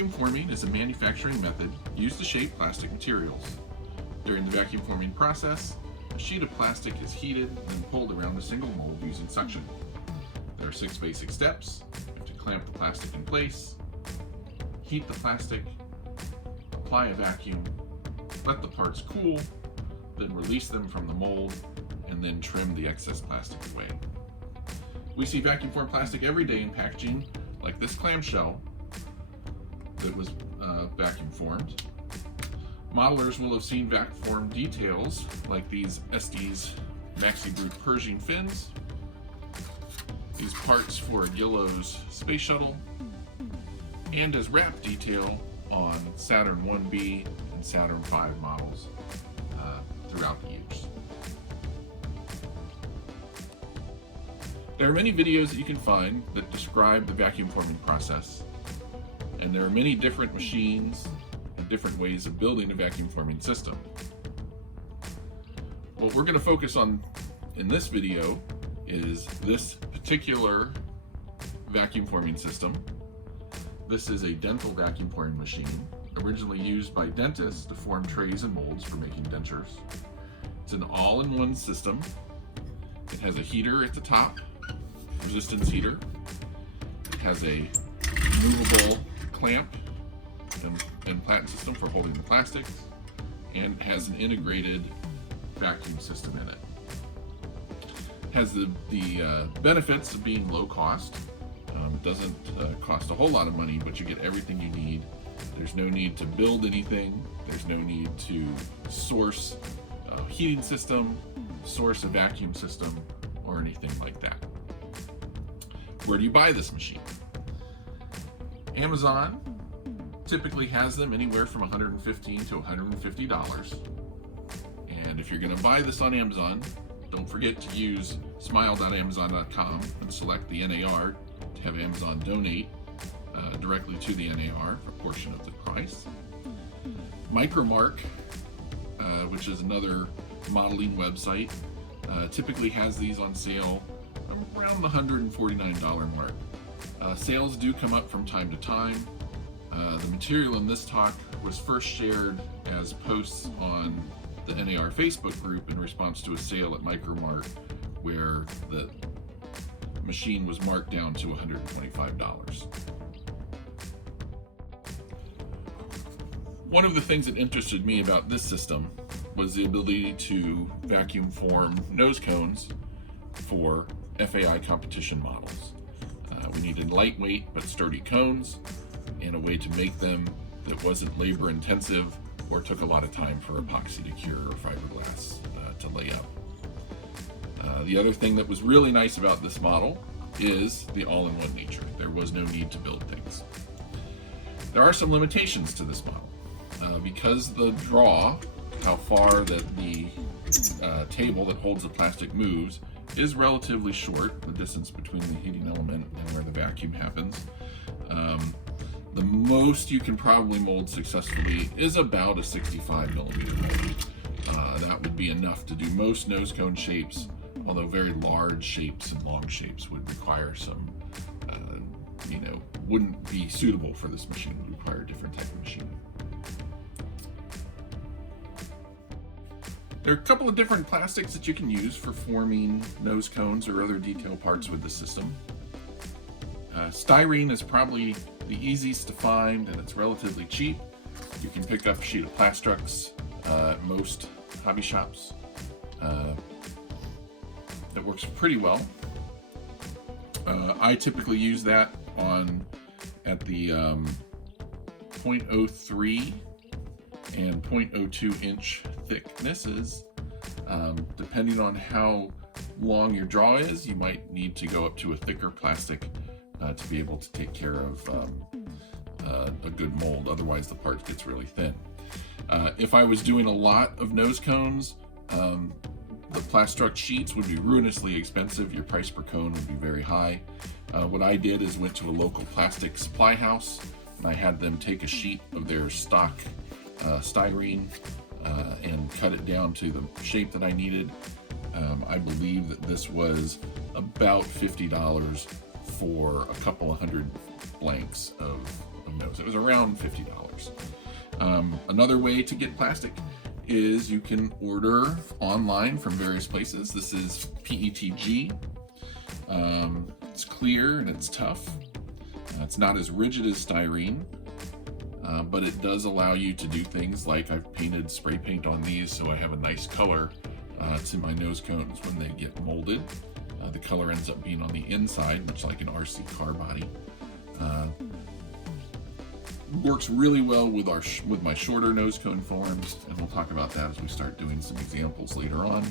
Vacuum forming is a manufacturing method used to shape plastic materials. During the vacuum forming process, a sheet of plastic is heated and then pulled around a single mold using suction. There are 6 basic steps. You have to clamp the plastic in place, heat the plastic, apply a vacuum, let the parts cool, then release them from the mold, and then trim the excess plastic away. We see vacuum formed plastic every day in packaging, like this clamshell that was vacuum formed. Modelers will have seen vacuum formed details like these Estes Maxi Brute Pershing fins, these parts for Gillo's space shuttle, and as wrap detail on Saturn 1B and Saturn 5 models throughout the years. There are many videos that you can find that describe the vacuum forming process, and there are many different machines and different ways of building a vacuum forming system. What we're going to focus on in this video is this particular vacuum forming system. This is a dental vacuum forming machine, originally used by dentists to form trays and molds for making dentures. It's an all-in-one system. It has a heater at the top, resistance heater. It has a removable clamp and platen system for holding the plastics, and it has an integrated vacuum system in it. It has the benefits of being low cost. It doesn't cost a whole lot of money, but you get everything you need. There's no need to build anything. There's no need to source a heating system, source a vacuum system, or anything like that. Where do you buy this machine? Amazon typically has them anywhere from $115 to $150. And if you're going to buy this on Amazon, don't forget to use smile.amazon.com and select the NAR to have Amazon donate directly to the NAR for a portion of the price. Micromark, which is another modeling website, typically has these on sale around the $149 mark. Sales do come up from time to time. The material in this talk was first shared as posts on the NAR Facebook group in response to a sale at Micromark where the machine was marked down to $125. One of the things that interested me about this system was the ability to vacuum form nose cones for FAI competition models. We needed lightweight but sturdy cones and a way to make them that wasn't labor intensive or took a lot of time for epoxy to cure or fiberglass to lay up. The other thing that was really nice about this model is the all-in-one nature. There was no need to build things. There are some limitations to this model. Because the draw, how far that the table that holds the plastic moves, is relatively short, the distance between the heating element and where the vacuum happens. The most you can probably mold successfully is about a 65 millimeter mold. That would be enough to do most nose cone shapes, although very large shapes and long shapes would require some, wouldn't be suitable for this machine, would require a different type of machine. There are a couple of different plastics that you can use for forming nose cones or other detail parts with the system. Styrene is probably the easiest to find, and it's relatively cheap. You can pick up a sheet of Plastrux at most hobby shops. That works pretty well. I typically use that at the 0.03 and 0.02 inch thicknesses. Depending on how long your draw is, you might need to go up to a thicker plastic to be able to take care of a good mold. Otherwise the part gets really thin. If I was doing a lot of nose cones, the Plastrux sheets would be ruinously expensive. Your price per cone would be very high. What I did is went to a local plastic supply house and I had them take a sheet of their stock styrene and cut it down to the shape that I needed. I believe that this was about $50 for a couple of hundred blanks of nose. It was around $50. Another way to get plastic is you can order online from various places. This is PETG. It's clear and it's tough. It's not as rigid as styrene, but it does allow you to do things like I've painted spray paint on these so I have a nice color to my nose cones when they get molded. The color ends up being on the inside, much like an RC car body. Works really well with my shorter nose cone forms, and we'll talk about that as we start doing some examples later on.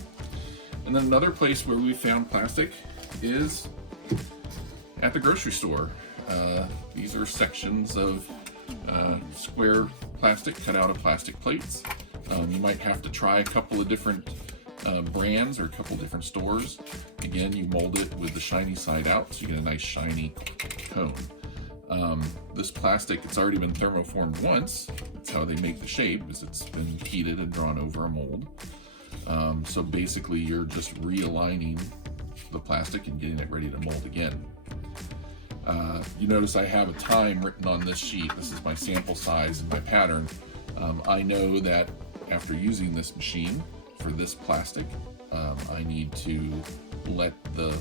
And then another place where we found plastic is at the grocery store. These are sections of square plastic cut out of plastic plates. You might have to try a couple of different brands or a couple of different stores. Again, you mold it with the shiny side out, so you get a nice shiny cone. This plastic, it's already been thermoformed once. That's how they make the shape, is it's been heated and drawn over a mold. So basically you're just realigning the plastic and getting it ready to mold again. You notice I have a time written on this sheet. This is my sample size and my pattern. I know that after using this machine for this plastic, I need to let the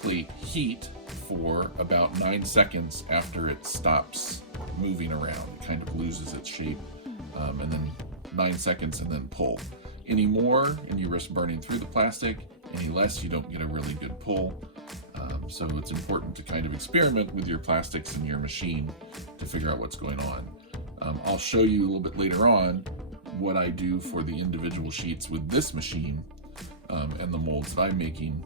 plate heat for about 9 seconds after it stops moving around. It kind of loses its shape, and then 9 seconds and then pull. Any more and you risk burning through the plastic, any less you don't get a really good pull. So it's important to kind of experiment with your plastics in your machine to figure out what's going on. I'll show you a little bit later on what I do for the individual sheets with this machine and the molds that I'm making,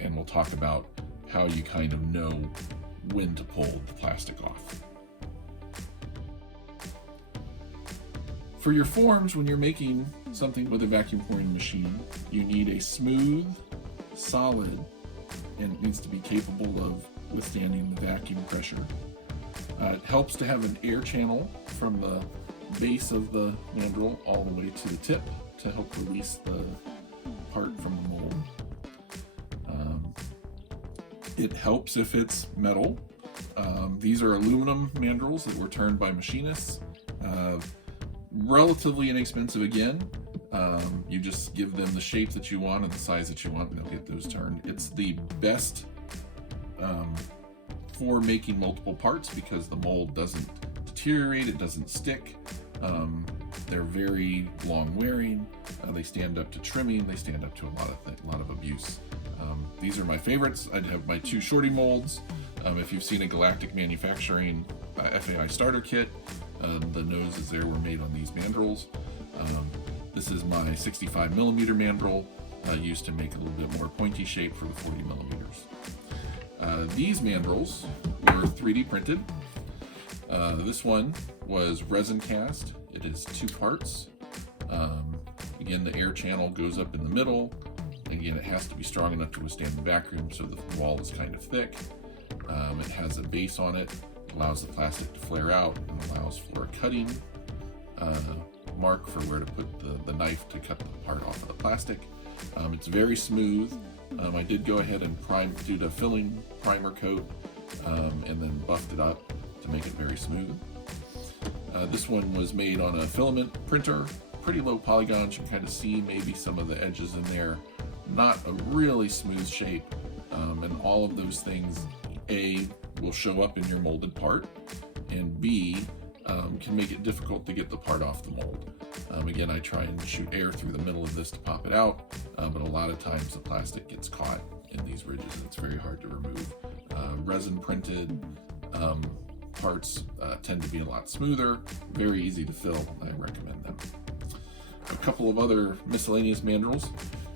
and we'll talk about how you kind of know when to pull the plastic off. For your forms, when you're making something with a vacuum pouring machine, you need a smooth, solid, and it needs to be capable of withstanding the vacuum pressure. It helps to have an air channel from the base of the mandrel all the way to the tip to help release the part from the mold. It helps if it's metal. These are aluminum mandrels that were turned by machinists. Relatively inexpensive again. You just give them the shape that you want and the size that you want, and they'll get those turned. It's the best for making multiple parts because the mold doesn't deteriorate, it doesn't stick. They're very long wearing. They stand up to trimming. They stand up to a lot of abuse. These are my favorites. I'd have my 2 shorty molds. If you've seen a Galactic Manufacturing FAI starter kit, the noses there were made on these mandrels. This is my 65 millimeter mandrel used to make a little bit more pointy shape for the 40 millimeters. These mandrels were 3D printed. This one was resin cast. It is 2 parts. Again, the air channel goes up in the middle. Again, it has to be strong enough to withstand the vacuum, so the wall is kind of thick. It has a base on it, allows the plastic to flare out, and allows for a cutting mark for where to put the knife to cut the part off of the plastic. It's very smooth. I did go ahead and do the filling primer coat and then buffed it up to make it very smooth. This one was made on a filament printer, pretty low polygons. You can kind of see maybe some of the edges in there. Not a really smooth shape, and all of those things, A, will show up in your molded part, and B, can make it difficult to get the part off the mold. Again, I try and shoot air through the middle of this to pop it out, but a lot of times the plastic gets caught in these ridges and it's very hard to remove. Resin printed parts tend to be a lot smoother, very easy to fill. I recommend them. A couple of other miscellaneous mandrels.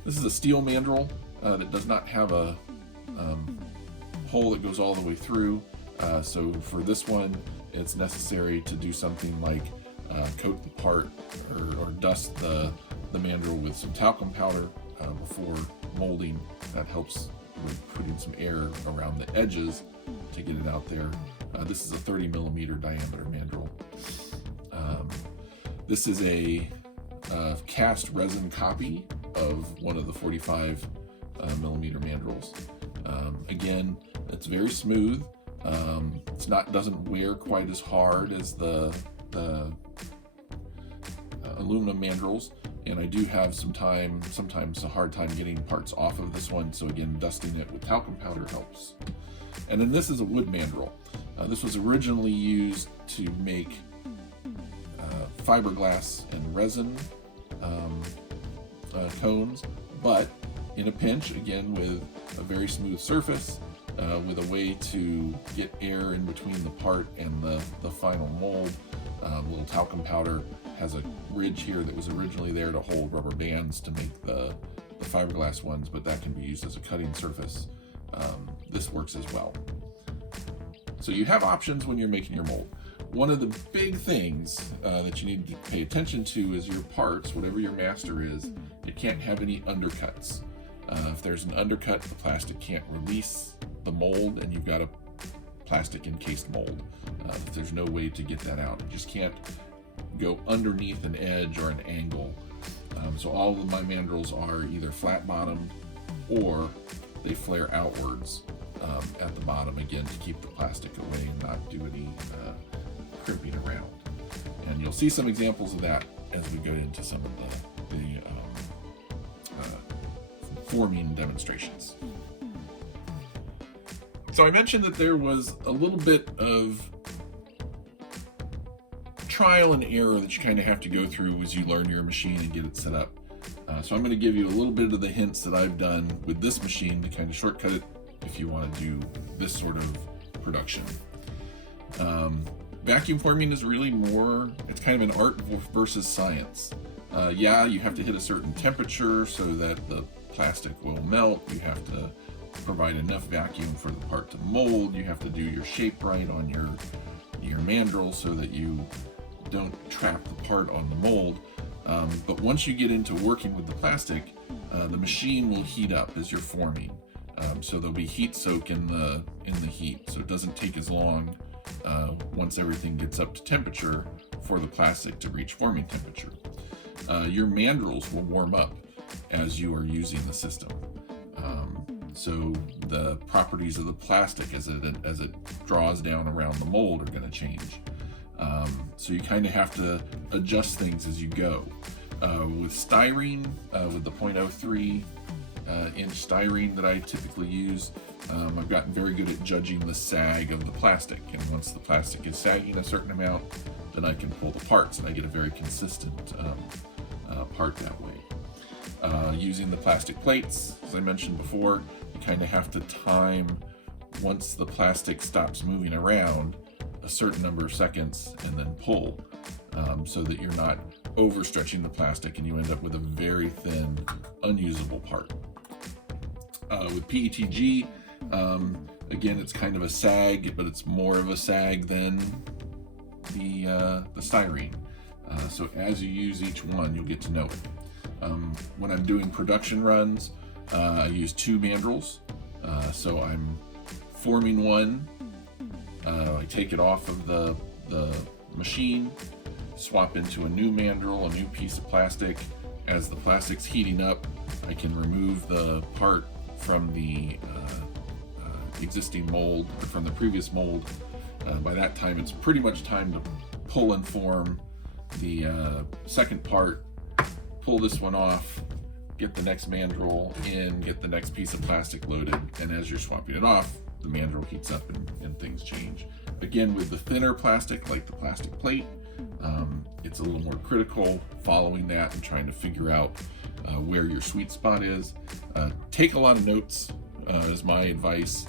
This is a steel mandrel that does not have a hole that goes all the way through. So for this one, it's necessary to do something like coat the part or dust the mandrel with some talcum powder before molding. That helps with putting some air around the edges to get it out there. This is a 30 millimeter diameter mandrel. This is a cast resin copy of one of the 45 millimeter mandrels. Again, it's very smooth. Doesn't wear quite as hard as the aluminum mandrels, and I do have sometimes a hard time getting parts off of this one, so again, dusting it with talcum powder helps. And then this is a wood mandrel. This was originally used to make fiberglass and resin cones, but in a pinch, again with a very smooth surface, with a way to get air in between the part and the final mold. Little talcum powder has a ridge here that was originally there to hold rubber bands to make the fiberglass ones, but that can be used as a cutting surface. This works as well. So you have options when you're making your mold. One of the big things that you need to pay attention to is your parts, whatever your master is, it can't have any undercuts. If there's an undercut, the plastic can't release the mold, and you've got a plastic encased mold. There's no way to get that out. It just can't go underneath an edge or an angle. So all of my mandrels are either flat bottomed or they flare outwards at the bottom, again, to keep the plastic away and not do any crimping around. And you'll see some examples of that as we go into some of the forming demonstrations. So I mentioned that there was a little bit of trial and error that you kind of have to go through as you learn your machine and get it set up. So I'm going to give you a little bit of the hints that I've done with this machine to kind of shortcut it if you want to do this sort of production. Vacuum forming is really more, it's kind of an art versus science. Yeah, you have to hit a certain temperature so that the plastic will melt. You have to provide enough vacuum for the part to mold. You have to do your shape right on your mandrel so that you don't trap the part on the mold. But once you get into working with the plastic, the machine will heat up as you're forming. So there'll be heat soak in the heat, so it doesn't take as long once everything gets up to temperature for the plastic to reach forming temperature. Your mandrels will warm up as you are using the system. So the properties of the plastic as it draws down around the mold are going to change. So you kind of have to adjust things as you go. With styrene, with the 0.03 inch styrene that I typically use, I've gotten very good at judging the sag of the plastic, and once the plastic is sagging a certain amount, then I can pull the parts and I get a very consistent part that way. Using the plastic plates, as I mentioned before, you kind of have to time, once the plastic stops moving around, a certain number of seconds and then pull, so that you're not overstretching the plastic and you end up with a very thin, unusable part. With PETG, again, it's kind of a sag, but it's more of a sag than the styrene. So as you use each one, you'll get to know it. When I'm doing production runs, I use 2 mandrels. So I'm forming one, I take it off of the machine, swap into a new mandrel, a new piece of plastic. As the plastic's heating up, I can remove the part from the existing mold, or from the previous mold. By that time, it's pretty much time to pull and form the second part, pull this one off, get the next mandrel in, get the next piece of plastic loaded, and as you're swapping it off, the mandrel heats up and things change. Again, with the thinner plastic, like the plastic plate, it's a little more critical following that and trying to figure out where your sweet spot is. Take a lot of notes is my advice.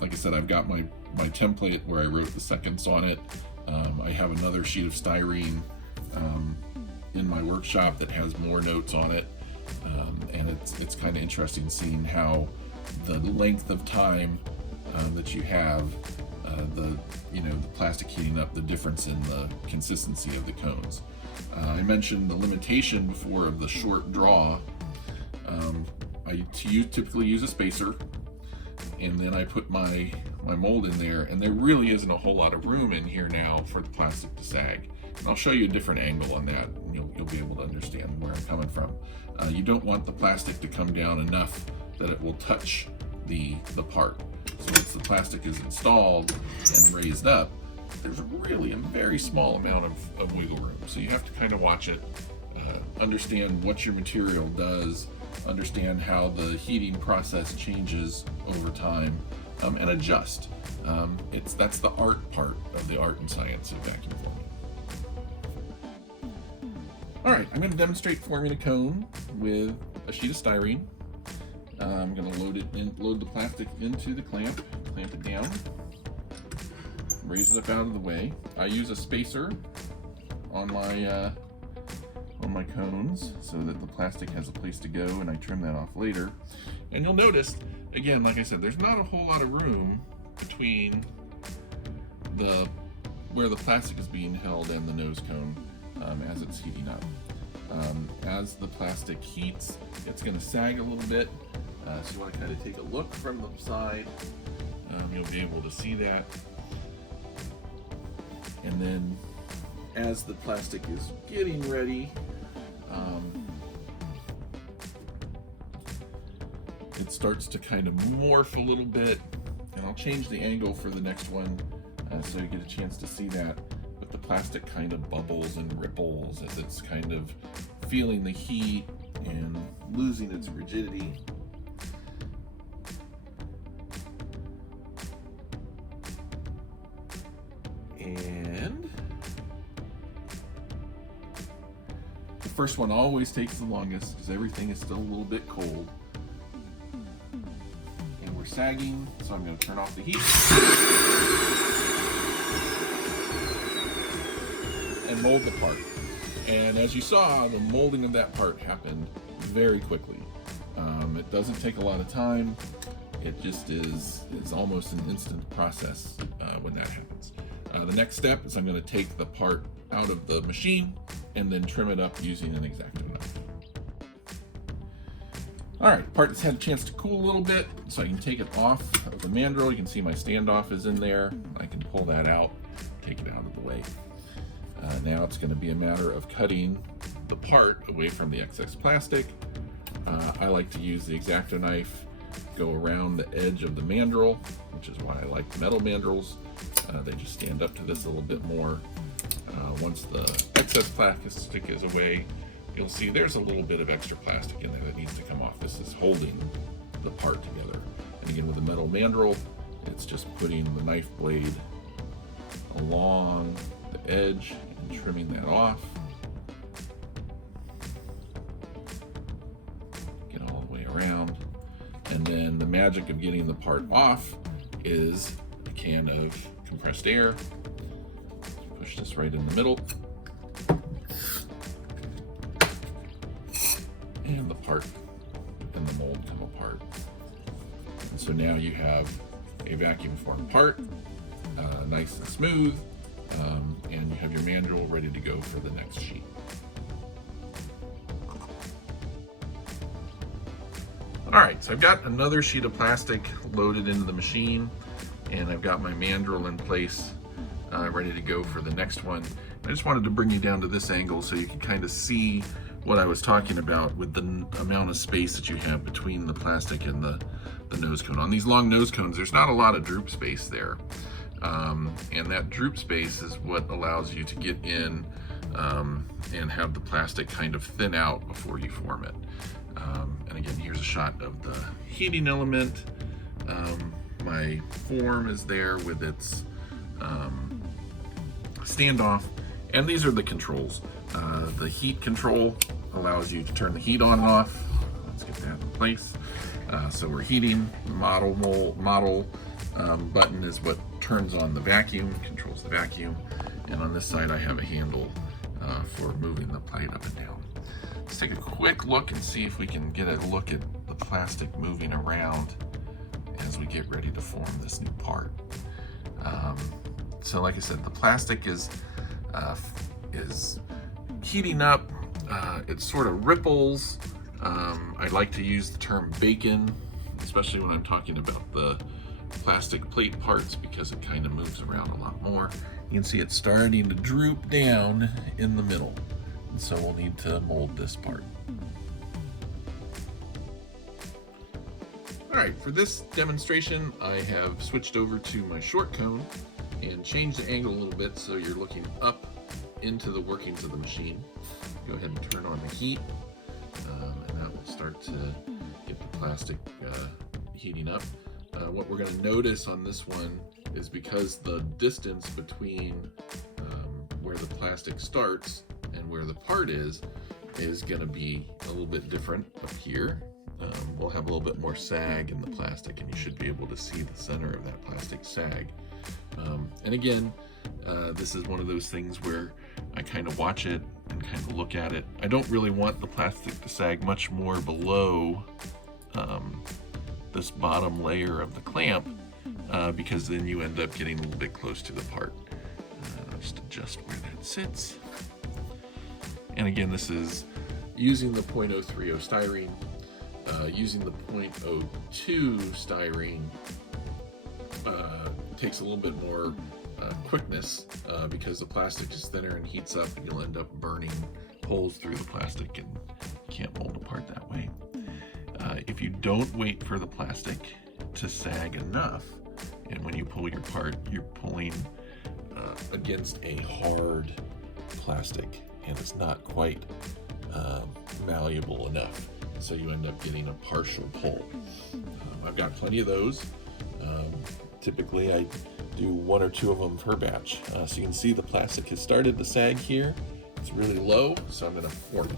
Like I said, I've got my template where I wrote the seconds on it. I have another sheet of styrene in my workshop that has more notes on it, and it's kind of interesting seeing how the length of time that you have, the plastic heating up, the difference in the consistency of the cones. I mentioned the limitation before of the short draw. I typically use a spacer, and then I put my mold in there, and there really isn't a whole lot of room in here now for the plastic to sag. And I'll show you a different angle on that, and you'll be able to understand where I'm coming from. You don't want the plastic to come down enough that it will touch the part. So once the plastic is installed and raised up, there's really a very small amount of wiggle room. So you have to kind of watch it, understand what your material does, understand how the heating process changes over time, and adjust. That's the art part of the art and science of vacuum forming. All right, I'm going to demonstrate forming a cone with a sheet of styrene. I'm going to load the plastic into the clamp it down, raise it up out of the way. I use a spacer on my cones so that the plastic has a place to go, and I trim that off later. And you'll notice, again, like I said, there's not a whole lot of room between where the plastic is being held and the nose cone as it's heating up. As the plastic heats, it's going to sag a little bit, so you want to kind of take a look from the side. You'll be able to see that. And then as the plastic is getting ready, it starts to kind of morph a little bit, and I'll change the angle for the next one so you get a chance to see that. But the plastic kind of bubbles and ripples as it's kind of feeling the heat and losing its rigidity. And the first one always takes the longest because everything is still a little bit cold. And we're sagging, so I'm going to turn off the heat. And mold the part. And as you saw, the molding of that part happened very quickly. It doesn't take a lot of time. It just is almost an instant process when that happens. The next step is I'm going to take the part out of the machine and then trim it up using an X-Acto knife. All right, part has had a chance to cool a little bit, so I can take it off of the mandrel. You can see my standoff is in there. I can pull that out, take it out of the way. Now it's going to be a matter of cutting the part away from the excess plastic. I like to use the X-Acto knife, go around the edge of the mandrel, which is why I like metal mandrels. They just stand up to this a little bit more. Once the excess plastic is away, you'll see there's a little bit of extra plastic in there that needs to come off. This is holding the part together. And again, with the metal mandrel, it's just putting the knife blade along the edge and trimming that off. Get all the way around. And then the magic of getting the part off is a can of compressed air. Push this right in the middle. And the part and the mold come apart. And so now you have a vacuum formed part, nice and smooth, and you have your mandrel ready to go for the next sheet. All right, so I've got another sheet of plastic loaded into the machine, and I've got my mandrel in place, ready to go for the next one. I just wanted to bring you down to this angle so you can kind of see what I was talking about with the amount of space that you have between the plastic and the nose cone. On these long nose cones, there's not a lot of droop space there. And that droop space is what allows you to get in and have the plastic kind of thin out before you form it. And again, here's a shot of the heating element. My form is there with its standoff, and these are the controls. The heat control allows you to turn the heat on and off. Let's get that in place. So we're heating. Model button is what turns on the vacuum, controls the vacuum. And on this side, I have a handle for moving the plate up and down. Let's take a quick look and see if we can get a look at the plastic moving around as we get ready to form this new part. So like I said, the plastic is heating up. It sort of ripples. I like to use the term bacon, especially when I'm talking about the plastic plate parts, because it kind of moves around a lot more. You can see it's starting to droop down in the middle, and so we'll need to mold this part. All Alright, for this demonstration I have switched over to my short cone and changed the angle a little bit so you're looking up into the workings of the machine. Go ahead and turn on the heat, and that will start to get the plastic heating up. What we're going to notice on this one is because the distance between where the plastic starts and where the part is going to be a little bit different up here. We'll have a little bit more sag in the plastic, and you should be able to see the center of that plastic sag. And again, this is one of those things where I kind of watch it and kind of look at it. I don't really want the plastic to sag much more below this bottom layer of the clamp, because then you end up getting a little bit close to the part. I'll just adjust where that sits. And again, this is using the 0.030 styrene. Using the 0.02 styrene takes a little bit more quickness because the plastic is thinner and heats up, and you'll end up burning holes through the plastic and can't mold apart that way. If you don't wait for the plastic to sag enough, and when you pull your part, you're pulling against a hard plastic and it's not quite malleable enough, so you end up getting a partial pull. I've got plenty of those. Typically I do 1 or 2 of them per batch. So you can see the plastic has started to sag here. It's really low, so I'm going to form it.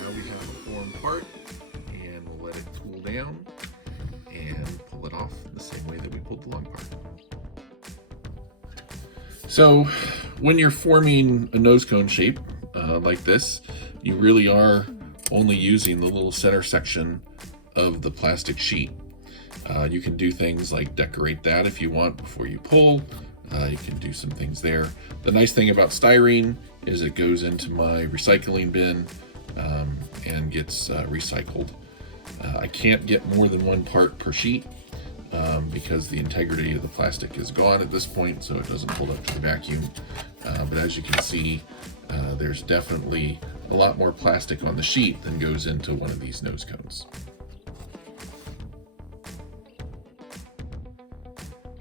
Now we have a formed part, and we'll let it cool down and pull it off the same way that we pulled the long part. So when you're forming a nose cone shape like this, you really are only using the little center section of the plastic sheet. You can do things like decorate that if you want before you pull. You can do some things there. The nice thing about styrene is it goes into my recycling bin and gets recycled. I can't get more than 1 part per sheet because the integrity of the plastic is gone at this point, so it doesn't hold up to the vacuum. But as you can see, there's definitely a lot more plastic on the sheet than goes into one of these nose cones.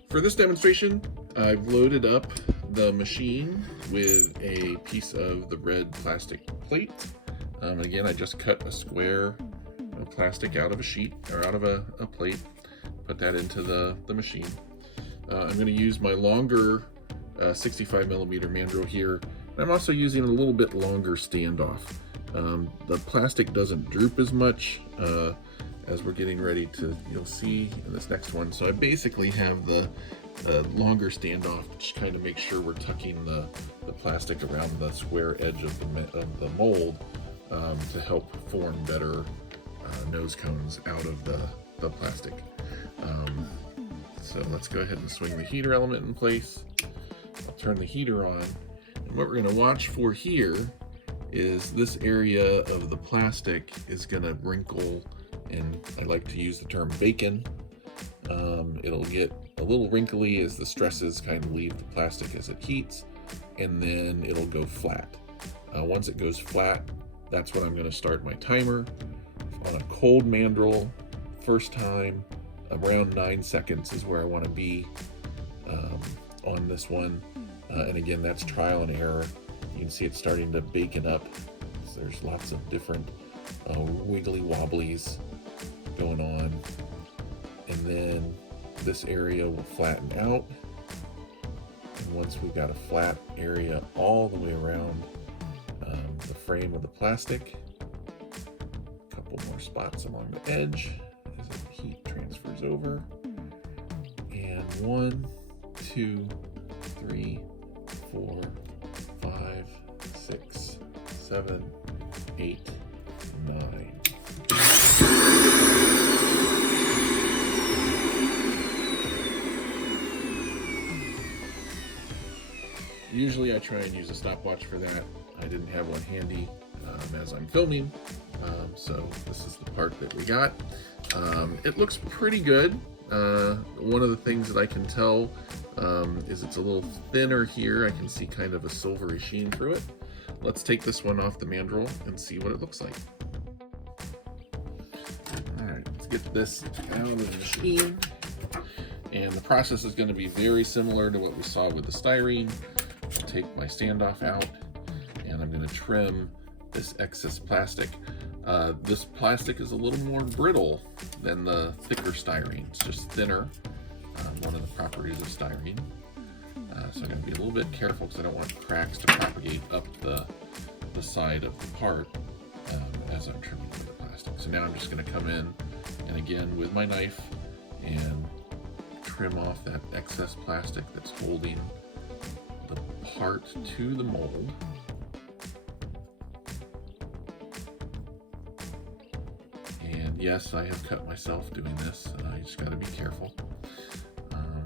For this demonstration, I've loaded up the machine with a piece of the red plastic plate. Again, I just cut a square of plastic out of a sheet, or out of a plate, put that into the machine. I'm going to use my longer 65mm mandrel here. I'm also using a little bit longer standoff. The plastic doesn't droop as much as we're getting ready to, you'll see in this next one. So I basically have the longer standoff, just kind of make sure we're tucking the plastic around the square edge of the mold to help form better nose cones out of the plastic. So let's go ahead and swing the heater element in place. I'll turn the heater on. And what we're going to watch for here is this area of the plastic is going to wrinkle, and I like to use the term bacon. It'll get a little wrinkly as the stresses kind of leave the plastic as it heats, and then it'll go flat. Once it goes flat, that's when I'm going to start my timer. On a cold mandrel, first time, around 9 seconds is where I want to be on this one. And again, that's trial and error. You can see it's starting to bacon up. So there's lots of different wiggly wobblies going on. And then this area will flatten out. And once we've got a flat area all the way around the frame of the plastic, a couple more spots along the edge as the heat transfers over. And 1, 2, 3, 4, 5, 6, 7, 8, 9. Usually I try and use a stopwatch for that. I didn't have one handy as I'm filming, so this is the part that we got. It looks pretty good. One of the things that I can tell is it's a little thinner here. I can see kind of a silvery sheen through it. Let's take this one off the mandrel and see what it looks like. All right, let's get this out of the machine. And the process is going to be very similar to what we saw with the styrene. I'll take my standoff out and I'm going to trim this excess plastic. This plastic is a little more brittle than the thicker styrene. It's just thinner, one of the properties of styrene. So I'm going to be a little bit careful because I don't want cracks to propagate up the side of the part as I'm trimming away the plastic. So now I'm just going to come in and again with my knife and trim off that excess plastic that's holding the part to the mold. And yes, I have cut myself doing this. You just got to be careful.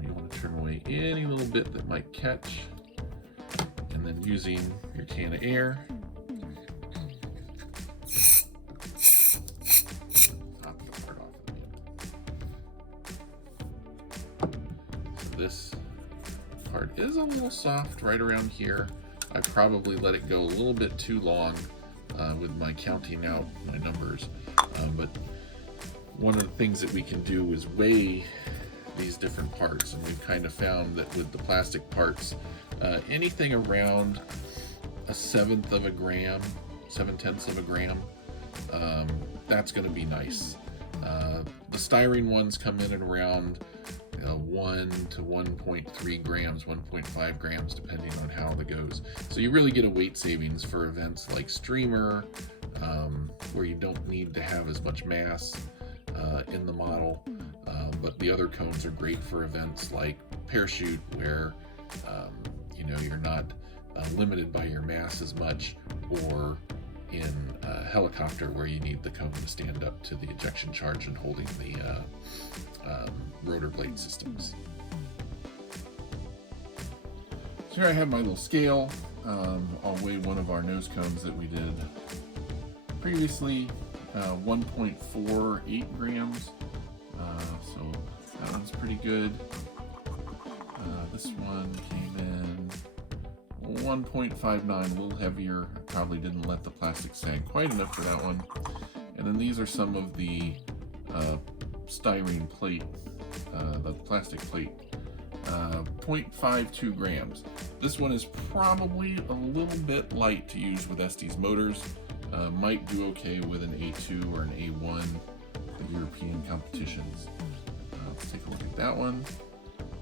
You want to trim away any little bit that might catch, and then using your can of air, pop the part off at the end. So this part is a little soft right around here. I probably let it go a little bit too long with my counting out my numbers. But one of the things that we can do is weigh these different parts, and we've kind of found that with the plastic parts, anything around a 1/7 of a gram, 7/10 of a gram, that's going to be nice. The styrene ones come in at around 1 to 1.3 grams, 1.5 grams, depending on how it goes. So you really get a weight savings for events like streamer, where you don't need to have as much mass in the model, but the other cones are great for events like parachute, where you're not limited by your mass as much, or in helicopter where you need the cone to stand up to the ejection charge and holding the rotor blade systems. So here I have my little scale. I'll weigh one of our nose cones that we did previously, 1.48 grams, so that one's pretty good. This one came in 1.59, a little heavier. I probably didn't let the plastic sag quite enough for that one. And then these are some of the styrene plate, the plastic plate, 0.52 grams. This one is probably a little bit light to use with Estes motors. Might do okay with an A2 or an A1 at European competitions. Let's take a look at that one.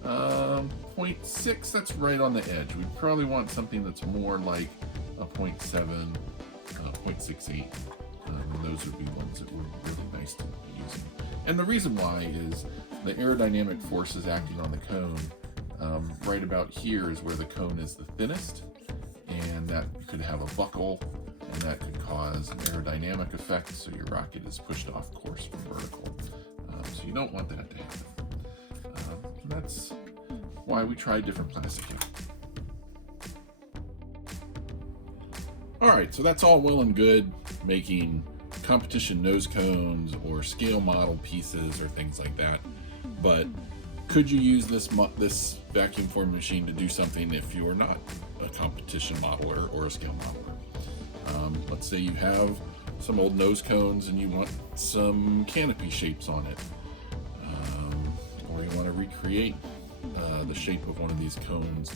0.6, that's right on the edge. We probably want something that's more like a 0.7, 0.68. Those would be ones that were really nice to be using. And the reason why is the aerodynamic forces acting on the cone. Right about here is where the cone is the thinnest, and that could have a buckle, and that could cause an aerodynamic effect, so your rocket is pushed off course from vertical. So you don't want that to happen. That's why we try different plastic here. Alright, so that's all well and good, making competition nose cones or scale model pieces or things like that, but could you use this vacuum form machine to do something if you're not a competition modeler or a scale modeler? Let's say you have some old nose cones and you want some canopy shapes on it, or you want to recreate the shape of one of these cones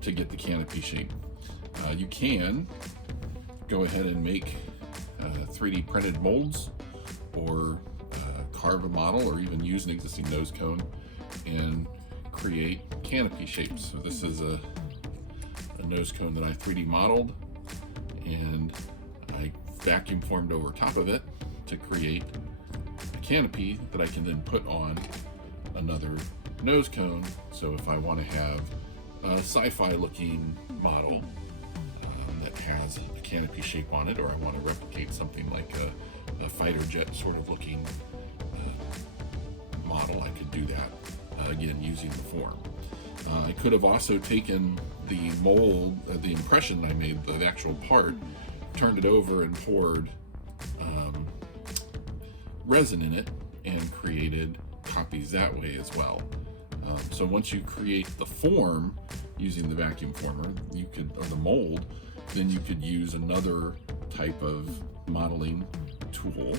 to get the canopy shape. You can go ahead and make 3D printed molds, or carve a model, or even use an existing nose cone and create canopy shapes. So this is a nose cone that I 3D modeled, and I vacuum formed over top of it to create a canopy that I can then put on another nose cone. So if I want to have a sci-fi looking model that has a canopy shape on it, or I want to replicate something like a fighter jet sort of looking model, I could do that again using the form. I could have also taken the mold, the impression I made, the actual part, turned it over and poured resin in it and created copies that way as well. So once you create the form using the vacuum former, or the mold, then you could use another type of modeling tool,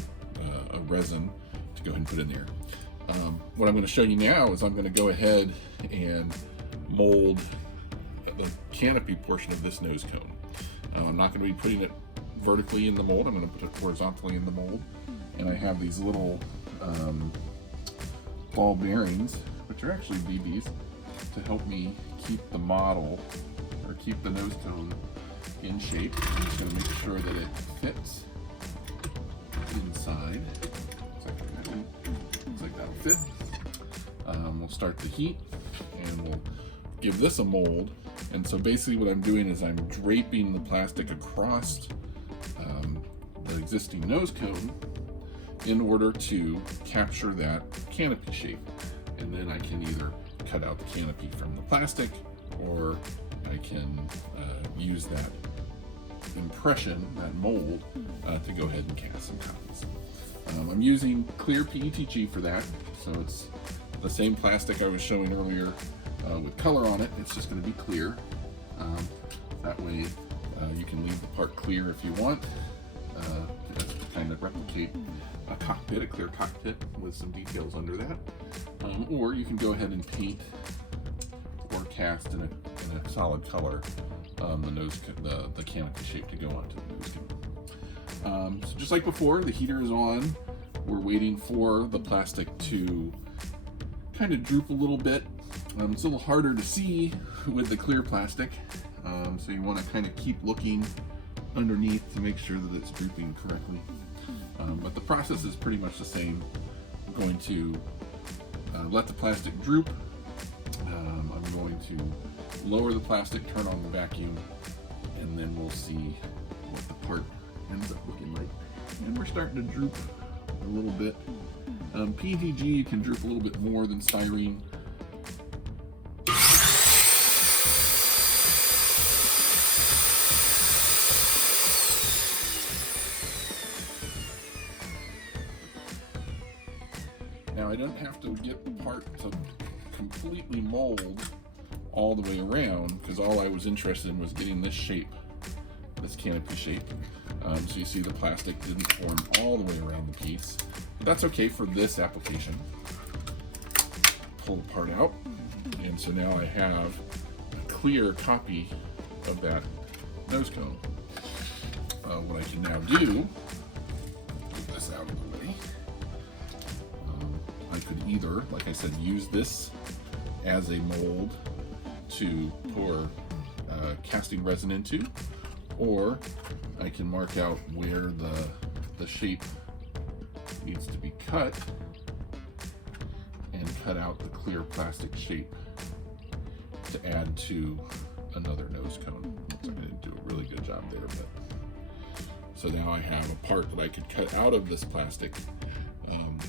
a resin, to go ahead and put in there. What I'm going to show you now is I'm going to go ahead and mold the canopy portion of this nose cone. I'm not going to be putting it vertically in the mold. I'm going to put it horizontally in the mold. And I have these little ball bearings, which are actually BBs, to help me keep the model, or keep the nose cone in shape. I'm just going to make sure that it fits inside. Looks like that'll fit. We'll start the heat, and we'll give this a mold. And so basically what I'm doing is I'm draping the plastic across the existing nose cone in order to capture that canopy shape. And then I can either cut out the canopy from the plastic, or I can use that impression, that mold, to go ahead and cast some copies. I'm using clear PETG for that, so it's the same plastic I was showing earlier with color on it. It's just going to be clear. That way you can leave the part clear if you want, to kind of replicate a cockpit, a clear cockpit with some details under that. Or you can go ahead and paint or cast in a solid color the canopy shape to go onto the nose cone. So just like before, the heater is on. We're waiting for the plastic to kind of droop a little bit. It's a little harder to see with the clear plastic, so you want to kind of keep looking underneath to make sure that it's drooping correctly. But the process is pretty much the same. I'm going to let the plastic droop. I'm going to lower the plastic, turn on the vacuum, and then we'll see what the part ends up looking like. And we're starting to droop a little bit. PETG can droop a little bit more than styrene. Now I don't have to get the part to completely mold all the way around, because all I was interested in was getting this shape, this canopy shape. So you see the plastic didn't form all the way around the piece, but that's okay for this application. Pull the part out, and so now I have a clear copy of that nose cone. What I can now do, move this out of the way. I could either, like I said, use this as a mold to pour casting resin into, or I can mark out where the shape needs to be cut and cut out the clear plastic shape to add to another nose cone. Looks like I didn't do a really good job there, but so now I have a part that I could cut out of this plastic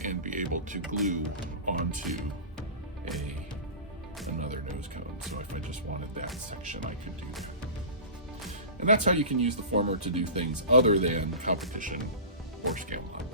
and be able to glue onto another nose cone. So if I just wanted that section, I could do that. And that's how you can use the former to do things other than competition or scale up.